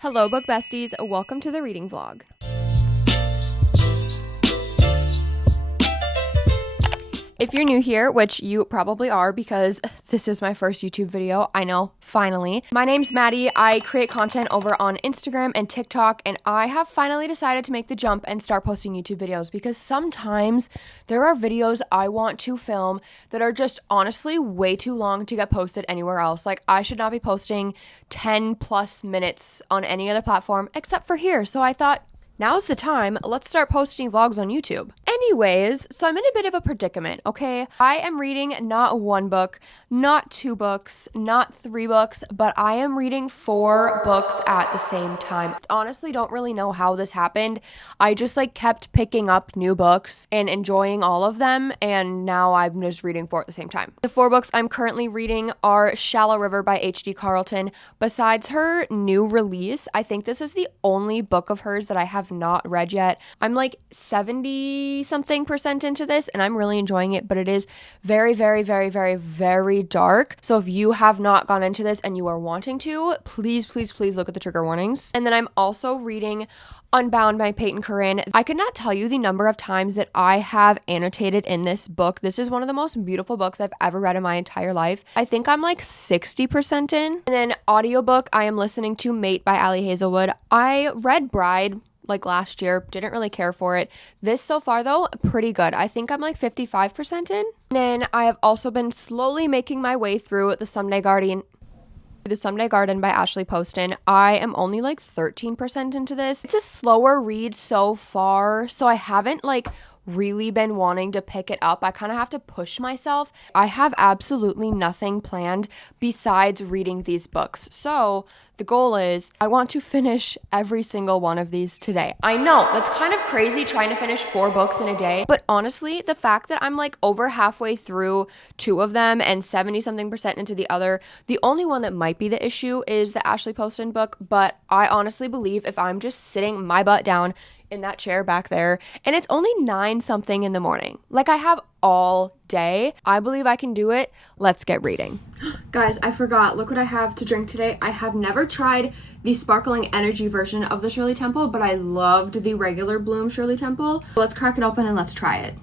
Hello, book besties. Welcome to the reading vlog. If you're new here, which you probably are because this is my first YouTube video, I know, finally. My name's Maddie. I create content over on Instagram and TikTok, and I have finally decided to make the jump and start posting YouTube videos because sometimes there are videos I want to film that are just honestly way too long to get posted anywhere else. Like, I should not be posting 10 plus minutes on any other platform except for here. So I thought, now's the time, let's start posting vlogs on YouTube. Anyways, so I'm in a bit of a predicament, okay? I am reading not one book, not two books, not three books, but I am reading 4 books at the same time. Honestly, don't really know how this happened. I just kept picking up new books and enjoying all of them, and now I'm just reading 4 at the same time. The 4 books I'm currently reading are Shallow River by H.D. Carlton. Besides her new release, I think this is the only book of hers that I have not read yet. I'm 70-something% into this and I'm really enjoying it, but it is very, very, very, very, very dark. So if you have not gone into this and you are wanting to, please, please, please look at the trigger warnings. And then I'm also reading Unbound by Peyton Corinne. I could not tell you the number of times that I have annotated in this book. This is one of the most beautiful books I've ever read in my entire life. I think I'm 60% in. And then audiobook, I am listening to Mate by Ali Hazelwood. I read Bride last year, didn't really care for it. This so far though, pretty good. I think I'm 55% in. And then I have also been slowly making my way through The Someday Garden by Ashley Poston. I am only 13% into this. It's a slower read so far, so I haven't really been wanting to pick it up. I kind of have to push myself. I have absolutely nothing planned besides reading these books. So the goal is I want to finish every single one of these today. I know that's kind of crazy trying to finish 4 books in a day, but honestly, the fact that I'm over halfway through 2 of them and 70-something% into the other, the only one that might be the issue is the Ashley Poston book, but I honestly believe if I'm just sitting my butt down in that chair back there, and it's only 9-something in the morning. I have all day. I believe I can do it. Let's get reading. Guys, I forgot. Look what I have to drink today. I have never tried the sparkling energy version of the Shirley Temple, but I loved the regular Bloom Shirley Temple. Let's crack it open and let's try it.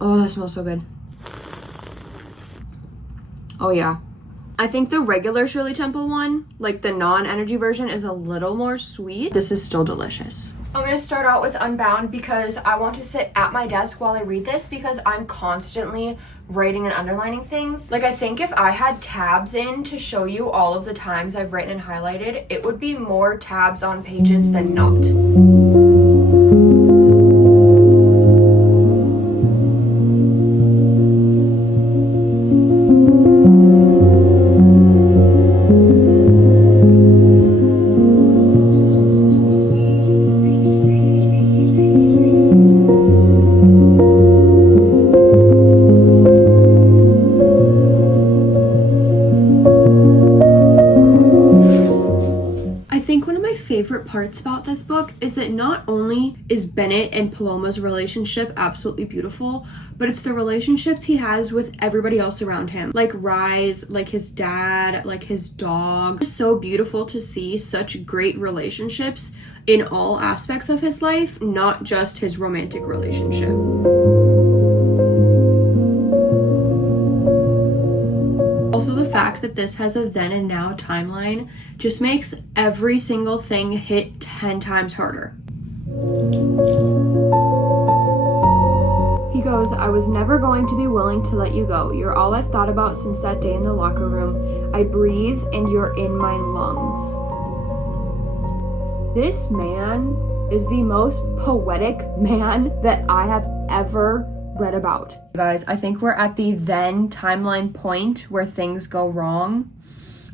Oh, that smells so good. Oh yeah. I think the regular Shirley Temple one, the non-energy version, is a little more sweet. This is still delicious. I'm going to start out with Unbound because I want to sit at my desk while I read this because I'm constantly writing and underlining things. I think if I had tabs in to show you all of the times I've written and highlighted, it would be more tabs on pages than not. Favorite parts about this book is that not only is Bennett and Paloma's relationship absolutely beautiful, but it's the relationships he has with everybody else around him. Rise, his dad, his dog. It's so beautiful to see such great relationships in all aspects of his life, not just his romantic relationship. Also, the fact that this has a then and now timeline just makes every single thing hit 10 times harder. He goes, I was never going to be willing to let you go. You're all I've thought about since that day in the locker room. I breathe and you're in my lungs. This man is the most poetic man that I have ever read about. Guys, I think we're at the then timeline point where things go wrong.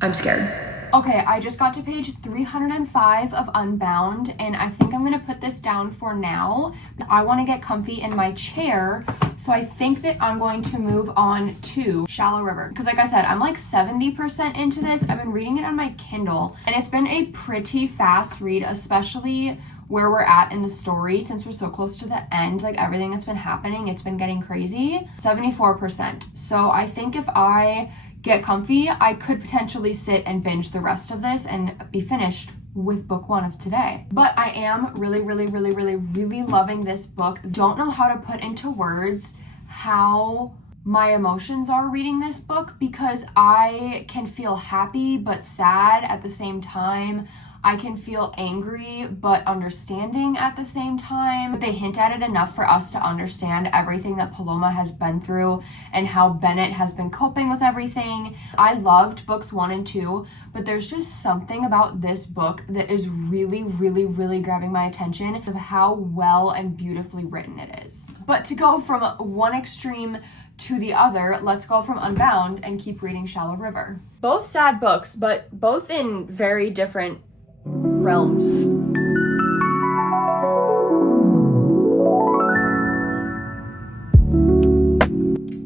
I'm scared. Okay, I just got to page 305 of Unbound, and I think I'm gonna put this down for now. I wanna get comfy in my chair, so I think that I'm going to move on to Shallow River. Because like I said, I'm 70% into this. I've been reading it on my Kindle, and it's been a pretty fast read, especially where we're at in the story, since we're so close to the end, everything that's been happening, it's been getting crazy. 74%. So I think if I get comfy, I could potentially sit and binge the rest of this and be finished with book 1 of today. But I am really loving this book. Don't know how to put into words how my emotions are reading this book, because I can feel happy but sad at the same time. I can feel angry but understanding at the same time. They hint at it enough for us to understand everything that Paloma has been through and how Bennett has been coping with everything. I loved books 1 and 2, but there's just something about this book that is really grabbing my attention of how well and beautifully written it is. But to go from one extreme to the other, let's go from Unbound and keep reading Shallow River. Both sad books, but both in very different realms.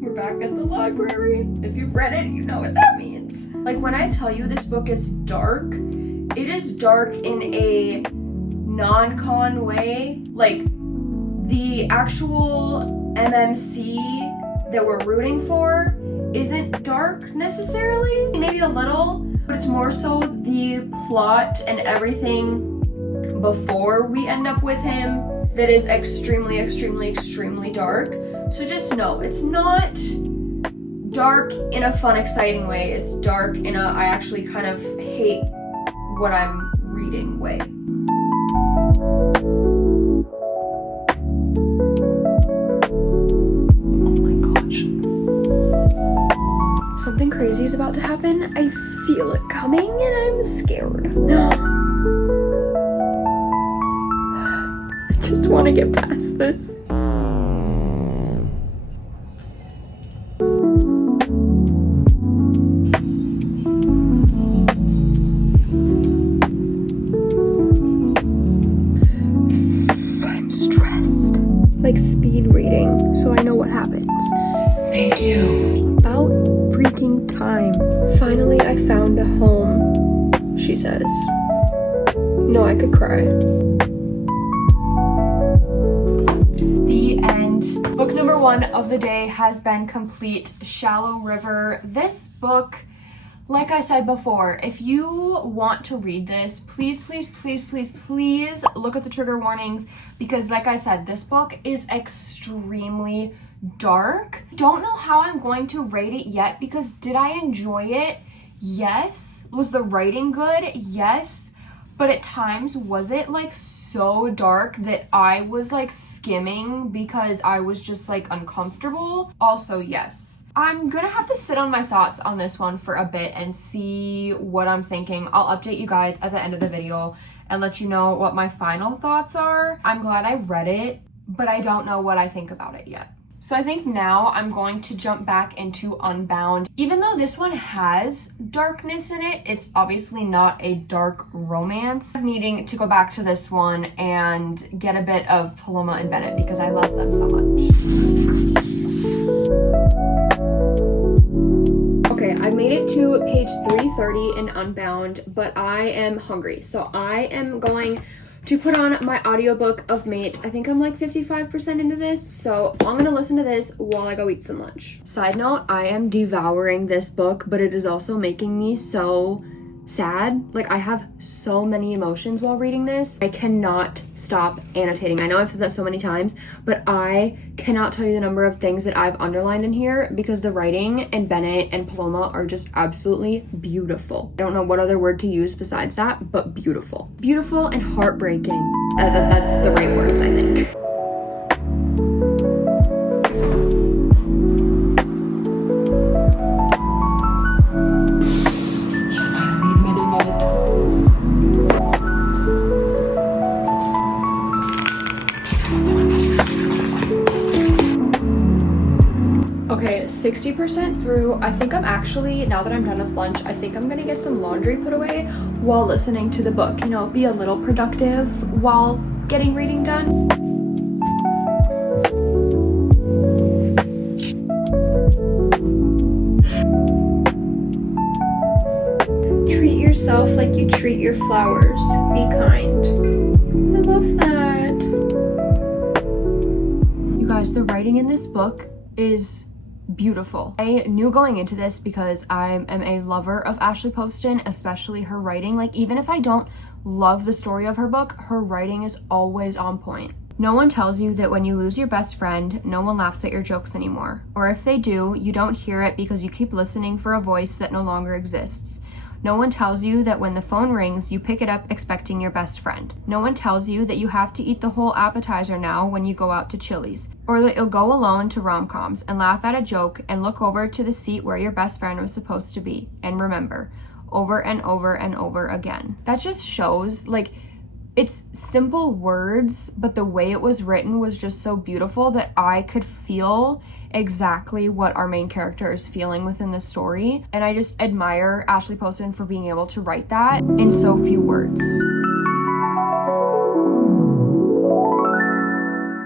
We're back at the library. If you've read it, you know what that means. Like, when I tell you this book is dark, it is dark in a non-con way. Like, the actual MMC that we're rooting for isn't dark necessarily, maybe a little, but it's more so the plot and everything before we end up with him that is extremely dark. So just know, it's not dark in a fun, exciting way. It's dark in a I actually kind of hate what I'm reading way. Something crazy is about to happen. I feel it coming and I'm scared. I just want to get past this. I'm stressed. Like speed reading, so I know what happens. They do. About freaking time. Finally, I found a home, she says. No, I could cry. The end. Book number 1 of the day has been complete, Shallow River. This book, like I said before, if you want to read this, please look at the trigger warnings, because like I said, this book is extremely dark. Don't know how I'm going to rate it yet, because did I enjoy it? Yes. Was the writing good? Yes. But at times, was it like so dark that I was like skimming because I was just like uncomfortable? Also, yes. I'm gonna have to sit on my thoughts on this one for a bit and see what I'm thinking. I'll update you guys at the end of the video and let you know what my final thoughts are. I'm glad I read it, but I don't know what I think about it yet. So I think now I'm going to jump back into Unbound. Even though this one has darkness in it, it's obviously not a dark romance. I'm needing to go back to this one and get a bit of Paloma and Bennett because I love them so much. Okay, I made it to page 330 in Unbound, but I am hungry. So I am going to put on my audiobook of Mate. I think I'm like 55% into this, so I'm gonna listen to this while I go eat some lunch. Side note, I am devouring this book, but it is also making me so sad. Like, I have so many emotions while reading this. I cannot stop annotating. I know I've said that so many times, but I cannot tell you the number of things that I've underlined in here because the writing and Bennett and Paloma are just absolutely beautiful. I don't know what other word to use besides that, but beautiful. Beautiful and heartbreaking. That's the right words, I think. Okay, 60% through. I think I'm actually, now that I'm done with lunch, I think I'm gonna get some laundry put away while listening to the book. You know, be a little productive while getting reading done. Treat yourself like you treat your flowers. Be kind. I love that. You guys, the writing in this book is beautiful. I knew going into this because I am a lover of Ashley Poston, especially her writing. Like, even if I don't love the story of her book, her writing is always on point. No one tells you that when you lose your best friend, no one laughs at your jokes anymore. Or if they do, you don't hear it because you keep listening for a voice that no longer exists. No one tells you that when the phone rings, you pick it up expecting your best friend. No one tells you that you have to eat the whole appetizer now when you go out to Chili's. Or that you'll go alone to rom-coms and laugh at a joke and look over to the seat where your best friend was supposed to be. And remember, over and over and over again. That just shows, like, it's simple words, but the way it was written was just so beautiful that I could feel exactly what our main character is feeling within the story. And I just admire Ashley Poston for being able to write that in so few words.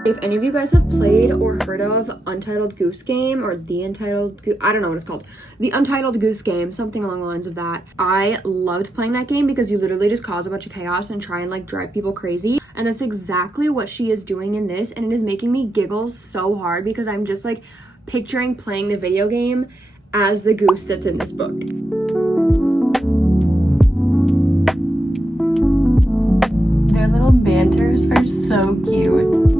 If any of you guys have played or heard of Untitled Goose Game, or The Untitled Goose, I don't know what it's called. The Untitled Goose Game, something along the lines of that. I loved playing that game because you literally just cause a bunch of chaos and try and like drive people crazy. And that's exactly what she is doing in this. And it is making me giggle so hard because I'm just like picturing playing the video game as the goose that's in this book. Their little banters are so cute.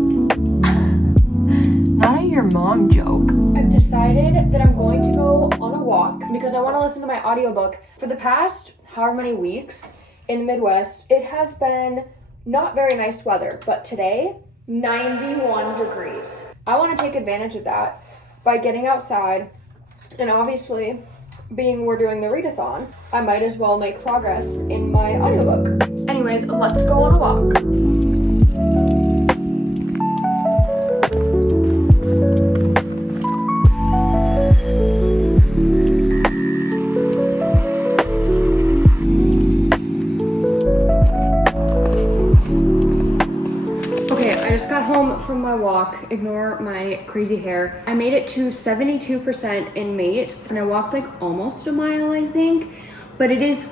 Not a your mom joke. I've decided that I'm going to go on a walk because I want to listen to my audiobook. For the past however many weeks in the Midwest, it has been not very nice weather, but today, 91 degrees. I want to take advantage of that by getting outside, and obviously, being we're doing the readathon, I might as well make progress in my audiobook. Anyways, let's go on a walk. Home from my walk, ignore my crazy hair. I made it to 72% in mate and I walked like almost a mile, I think, but it is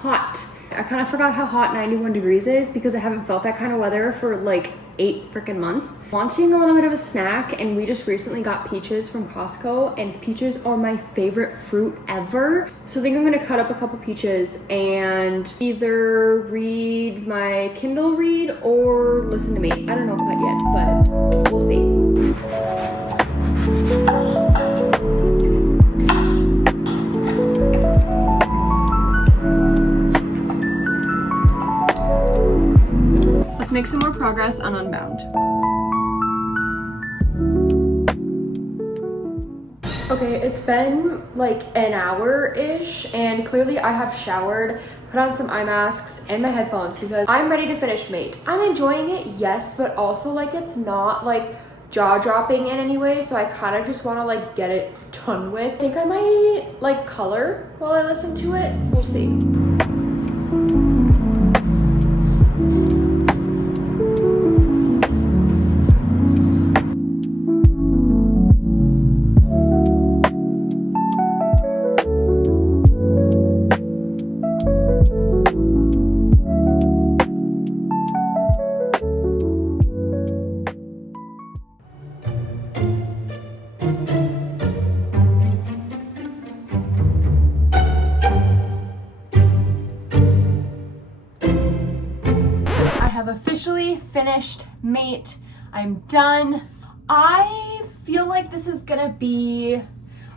hot. I kind of forgot how hot 91 degrees is because I haven't felt that kind of weather for like 8 freaking months. Wanting a little bit of a snack, and we just recently got peaches from Costco, and peaches are my favorite fruit ever. So I think I'm gonna cut up a couple peaches and either read my Kindle read or listen to me. I don't know quite yet, but we'll see. Let's make some more progress on Unbound. Okay, it's been like an hour-ish, and clearly I have showered, put on some eye masks and my headphones because I'm ready to finish mate. I'm enjoying it, yes, but also like it's not like jaw-dropping in any way, so I kind of just want to like get it done with. I think I might like color while I listen to it. We'll see. Officially finished mate. I'm done. I feel like this is gonna be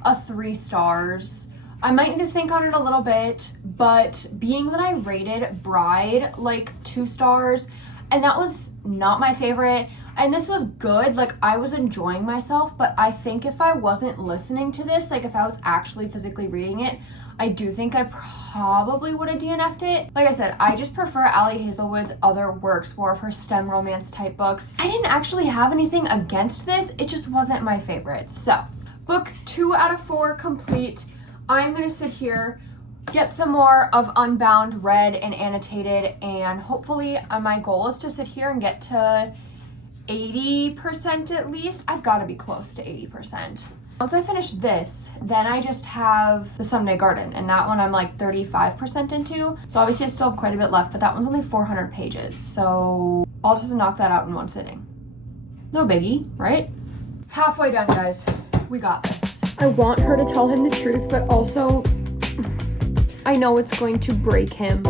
a 3 stars. I might need to think on it a little bit, but being that I rated Bride like 2 stars, and that was not my favorite, and this was good, like I was enjoying myself, but I think if I wasn't listening to this, like if I was actually physically reading it, I do think I probably would have DNF'd it. Like I said, I just prefer Ali Hazelwood's other works, more of her STEM romance type books. I didn't actually have anything against this, it just wasn't my favorite. So, book 2 out of 4 complete. I'm gonna sit here, get some more of Unbound read and annotated, and hopefully my goal is to sit here and get to 80% at least. I've gotta be close to 80%. Once I finish this, then I just have the Someday Garden, and that one I'm like 35% into. So obviously I still have quite a bit left, but that one's only 400 pages. So I'll just knock that out in one sitting. No biggie, right? Halfway done, guys. We got this. I want her to tell him the truth, but also I know it's going to break him.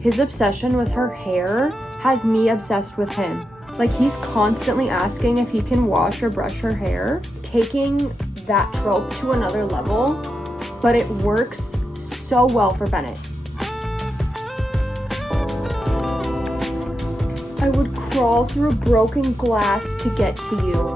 His obsession with her hair has me obsessed with him. Like, he's constantly asking if he can wash or brush her hair, taking that trope to another level, but it works so well for Bennett. I would crawl through broken glass to get to you.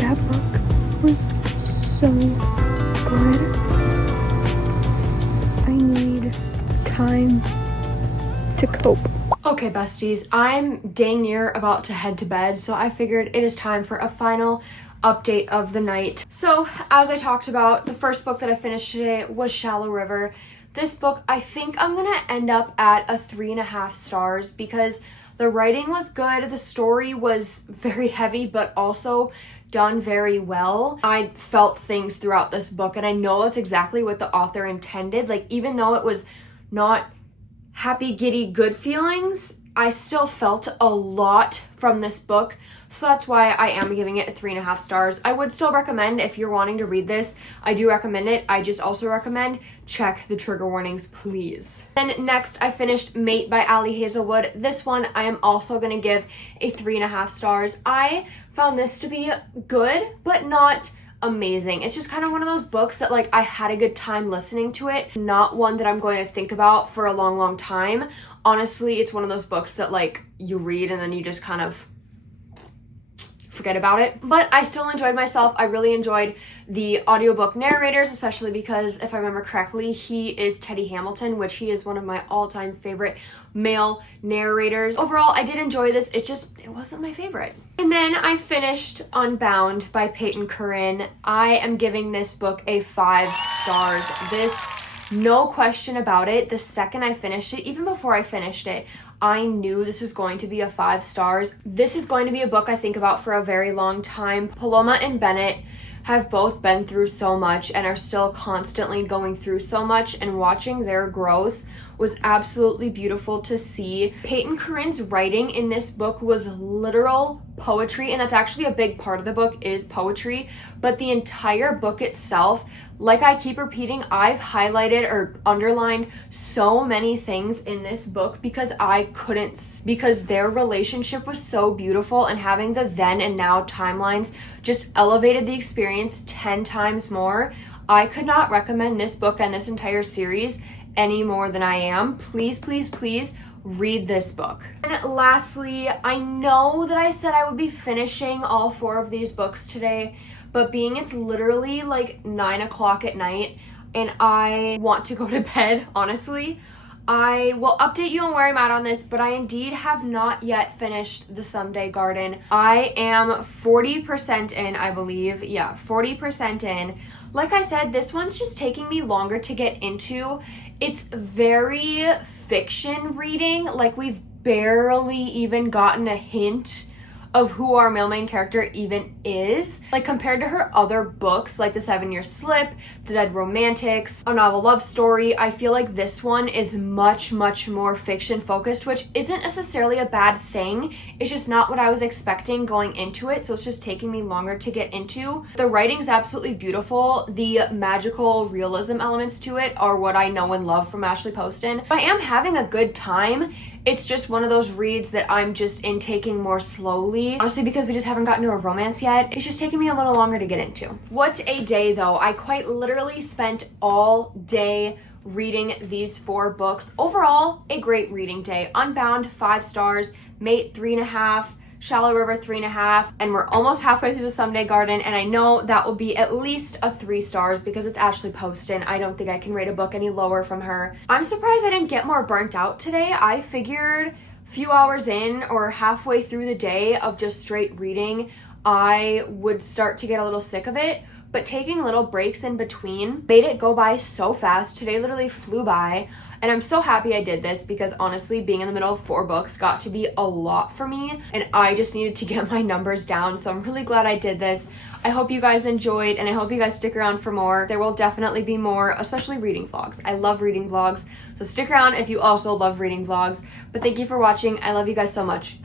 That book was so good. I need time to cope. Okay, besties, I'm dang near about to head to bed, so I figured it is time for a final update of the night. So, as I talked about, the first book that I finished today was Shallow River. This book, I think I'm gonna end up at a 3.5 stars because the writing was good, the story was very heavy, but also done very well. I felt things throughout this book, and I know that's exactly what the author intended. Like, even though it was not happy, giddy, good feelings, I still felt a lot from this book. So that's why I am giving it a 3.5 stars. I would still recommend, if you're wanting to read this, I do recommend it. I just also recommend check the trigger warnings, please. Then next, I finished Mate by Ali Hazelwood. This one I am also going to give a 3.5 stars. I found this to be good, but not amazing. It's just kind of one of those books that, like, I had a good time listening to it. Not one that I'm going to think about for a long, long time. Honestly, it's one of those books that, like, you read and then you just kind of forget about it. But I still enjoyed myself. I really enjoyed the audiobook narrators, especially because, if I remember correctly, he is Teddy Hamilton, which he is one of my all-time favorite male narrators. Overall, I did enjoy this. It wasn't my favorite. And then I finished Unbound by Peyton Corinne. I am giving this book a 5 stars. This, no question about it, the second I finished it, even before I finished it, I knew this was going to be a 5 stars. This is going to be a book I think about for a very long time. Paloma and Bennett have both been through so much and are still constantly going through so much, and watching their growth was absolutely beautiful to see. Peyton Corinne's writing in this book was literal poetry, and that's actually a big part of the book is poetry, but the entire book itself, like I keep repeating, I've highlighted or underlined so many things in this book because because their relationship was so beautiful, and having the then and now timelines just elevated the experience 10 times more. I could not recommend this book and this entire series any more than I am. Please, please, please read this book. And lastly, I know that I said I would be finishing all 4 of these books today, but being it's literally like 9 o'clock at night and I want to go to bed, honestly, I will update you on where I'm at on this, but I indeed have not yet finished The Someday Garden. I am 40% in, I believe. Yeah, 40% in. Like I said, this one's just taking me longer to get into. It's very fiction reading. Like, we've barely even gotten a hint of who our male main character even is. Like, compared to her other books, like The 7-Year Slip, The Dead Romantics, A Novel Love Story, I feel like this one is much, much more fiction focused, which isn't necessarily a bad thing. It's just not what I was expecting going into it, so it's just taking me longer to get into. The writing's absolutely beautiful. The magical realism elements to it are what I know and love from Ashley Poston. I am having a good time. It's just one of those reads that I'm just intaking more slowly. Honestly, because we just haven't gotten to a romance yet, it's just taking me a little longer to get into. What a day though. I quite literally spent all day reading these 4 books. Overall, a great reading day. Unbound, 5 stars. Mate, 3.5. Shallow River, 3.5, and we're almost halfway through The Someday Garden, and I know that will be at least a 3 stars because it's Ashley Poston. I don't think I can rate a book any lower from her. I'm surprised I didn't get more burnt out today. I figured few hours in or halfway through the day of just straight reading, I would start to get a little sick of it. But taking little breaks in between made it go by so fast. Today literally flew by, and I'm so happy I did this because honestly, being in the middle of 4 books got to be a lot for me, and I just needed to get my numbers down. So I'm really glad I did this. I hope you guys enjoyed, and I hope you guys stick around for more. There will definitely be more, especially reading vlogs. I love reading vlogs, so stick around if you also love reading vlogs. But thank you for watching. I love you guys so much.